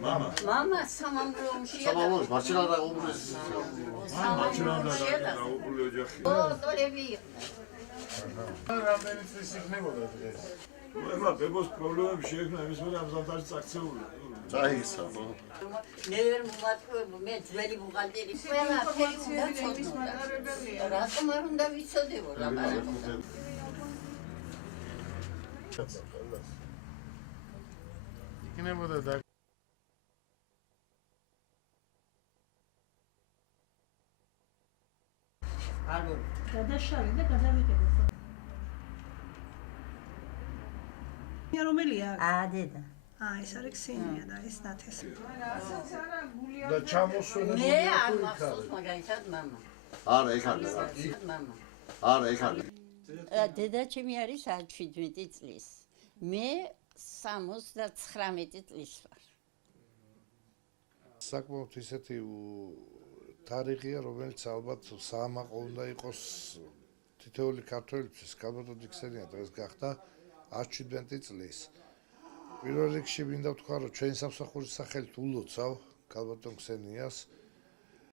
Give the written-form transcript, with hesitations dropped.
მამა სამამრომშია. სამამრომში მარჩილად დაუბრუნეს. სამამრომშია და დაუბრუნე ოჯახი. დოქტორები იყვნენ. რამდენი წლის იქნებოდა დღეს? ეხლა ბებოს პრობლემები შეექმნა იმის მერე ამ ზამთარში წაქცეულა. წაიგისა. მე ვერ მომატყუებ, მე ძველი ბუღალტერი. ყველაფერი უნდა ცოდნოდა. რატომ არ უნდა ვიცოდებო ლაპარაკობა? იქნებოდა და ალო გადაშალი და გადავიღებო. რომელია? დედა. ეს არის ქსენია და ეს ნათესი. და ჩამოსვენა მე არ მახსოვს მაგალითად მამა. არა, ეგ არის. მამა. არა, ეგ არის. დედა ჩემი არის 17 წლის. მე 79 წლის ვარ. საკმაოდ ისეთი თარიღია, რომელიც ალბათ საამაყო უნდა იყოს თითოეული ქართველისთვის. კალბატონი ქსენია დღეს გახდა 17 წლის. პირველ რიგში მინდა ვთქვა, რომ ჩვენ სამსახურის სახელით ულოცავ კალბატონ ქსენიას.